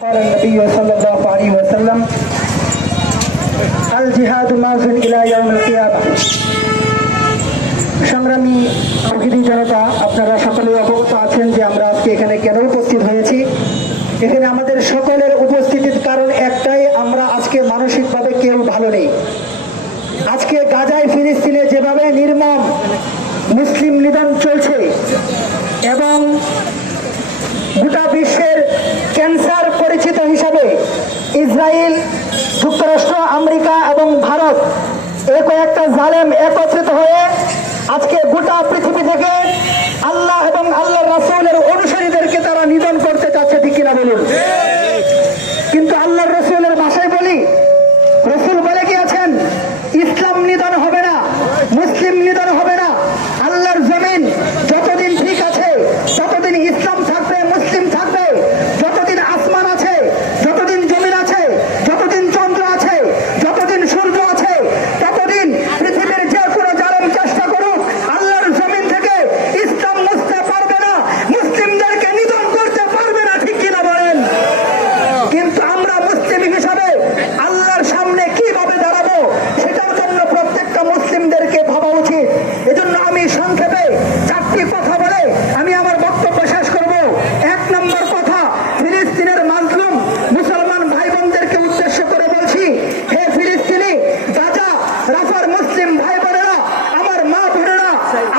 قال النبي صلى الله عليه وسلم الجهاد ماضٍ إلى يوم القيامة। সংগ্রামী প্রকৃতি জনতা, আপনারা সকলে অবগত আছেন যে আমরা আজকে এখানে কেন উপস্থিত হয়েছি। এখানে আমাদের সকলের উপস্থিতির কারণ একটাই, আমরা আজকে মানসিকভাবে কেউ ভালো নেই। আজকে গাজায় ফিলিস্তিনে যেভাবে নির্মম মুসলিম নিধন চলছে এবং গোটা বিশ্বের ক্যান্সার পরিচিত হিসাবে ইসরায়েল, যুক্তরাষ্ট্র, আমেরিকা এবং ভারত এই কয়েকটা জালেম একত্রিত হয়ে আজকে গোটা পৃথিবী থেকে আল্লাহ এবং আল্লাহর রাসূলের অনুসারীদেরকে তারা নিধন করতে চাচ্ছে, ঠিক কিনা বলুন। কিন্তু আল্লাহর রাসূলের ভাষায় বলি, রাসূল বলে গিয়েছেন ইসলাম নিধন হবে না, মুসলিম নিধন হবে না। আল্লাহর জমিন যতদিন ঠিক আছে ততদিন ইসলাম থাকবে, মুসলিম থাকবে। যতদিন আসমান আছে, যতদিন জমিন আছে, যতদিন চন্দ্র আছে, যতদিন সূর্য আছে, ততদিন পৃথিবীর যে কোনো জালেম চেষ্টা করুক আল্লাহর জমিন থেকে ইসলাম মুছতে পারবে না, মুসলিমদেরকে নিধন করতে পারবে না, ঠিক কিনা বলেন। কিন্তু আমরা মুসলিম হিসাবে আল্লাহর সামনে কিভাবে দাঁড়াবো সেটার জন্য প্রত্যেকটা মুসলিমদেরকে ভাবা উচিত। এজন্য আমি সংক্ষেপে চারটি কথা বলে আমি আমার বক্তব্য শেষ করব। এক নম্বর কথা, ফিলিস্তিনের মাজলুম মুসলমান ভাই বোনদেরকে উদ্দেশ্য করে বলছি, হে ফিলিস্তিনি, গাজা, রাফার মুসলিম ভাই বোনেরা, আমার মা বোনেরা,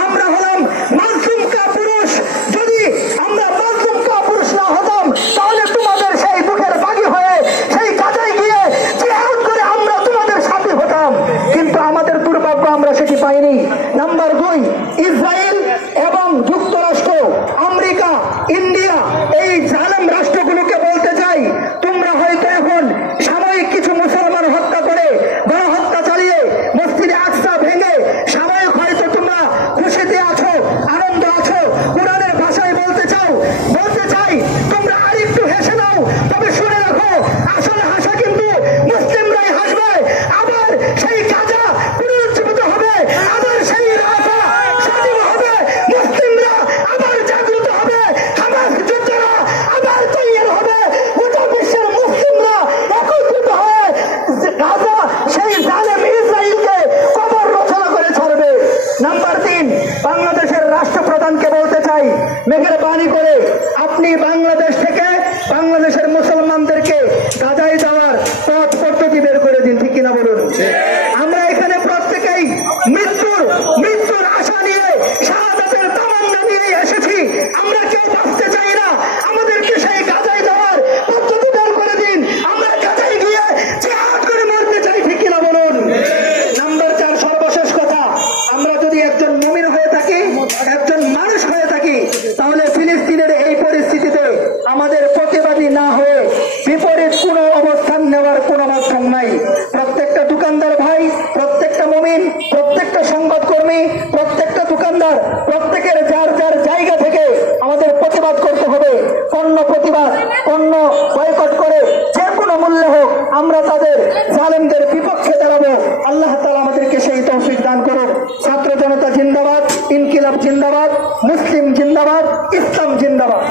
আমরা হলাম মাজলুম কা পুরুষ। যদি আমরা মাজলুম কা পুরুষ না হতাম তাহলে তোমাদের সেই দুঃখের বাগী হয়ে সেই গাজায় গিয়ে জিহাদ করে আমরা তোমাদের সাথী হতাম। কিন্তু আমাদের দুর্ভাগ্য, আমরা সেটি পাইনি। নাম্বার দুই, ইসরায়েল এবং যুক্তরাষ্ট্র, আমেরিকা, ইন্ডিয়া, এই জালেম রাষ্ট্রগুলোকে বলতে চাই, তোমরা হয়তো এখন সাময়িক কিছু মুসলমান হত্যা করে গণহত্যা চালিয়ে মসজিদে আকসা ভেঙে সাময়িক হয়তো তোমরা খুশিতে আছো, আনন্দ আছো। কোরআনের ভাষায় বলতে চাই তোমরা আরেকটু হেসে নাও, তবে শুনে রাখো আসলে হাসা কিন্তু মুসলিমরাই হাসবে। আবার সেই গাজা পুনরুজ্জীবিত হবে, আবার সেই রাফা স্বাধীন হবে, মুসলিমরা আবার জাগ্রত হবে, হামাস যোদ্ধারা আবার তৈরি হবে, গোটা বিশ্বের মুসলিমরা একত্রিত হয়ে গাজা সেই জালেম ইসরায়েলকে কবর রচনা করে ছাড়বে। নাম্বার তিন, বাংলাদেশের রাষ্ট্রপ্রধানকে বলতে চাই, মেহেরবানি করে আপনি বাংলাদেশ থেকে বাংলাদেশের মুসলমানদেরকে গাজায় যাওয়ার পথ পদ্ধতি বের করে দিন, ঠিক কিনা বলুন। আমরা এখানে প্রত্যেকেই মৃত্যুর আশা নিয়ে, শাহাদাতের তামান্না নিয়ে এসেছি। আমরা কেউ বাঁচতে চাই না, আমাদেরকে সেই গাজায় যাওয়ার পদ্ধতি বের করে দিন। আমরা গাজায় গিয়ে জিহাদ করে মরতে চাই, ঠিক কিনা বলুন। নাম্বার চার, সর্বশেষ কথা, আমরা যদি একজন মুমিন হয়ে থাকি, একজন মানুষ হয়ে থাকি, তাহলে ফিলিস্তিনের এই পরিস্থিতিতে আমাদের প্রতিবাদী না হয়ে বিপরীত কোনো অবস্থান নেওয়ার কোনো মাধ্যম নাই। প্রত্যেকটা দোকানদার ভাই, প্রত্যেকটা মুমিন, প্রত্যেকটা সংবাদকর্মী, প্রত্যেকটা দোকানদার, প্রত্যেকের যার যার জায়গা থেকে আমাদের প্রতিবাদ করতে হবে। পণ্য বয়কট করে যে কোনো মূল্যে হোক আমরা তাদের জালেমদের বিপক্ষে দাঁড়াবো। আল্লাহ তাআলা আমাদেরকে সেই তৌফিক দান করুন। ছাত্র জনতা জিন্দাবাদ, ইনকিলাব জিন্দাবাদ, মুসলিম জিন্দাবাদ, ইসলাম জিন্দাবাদ।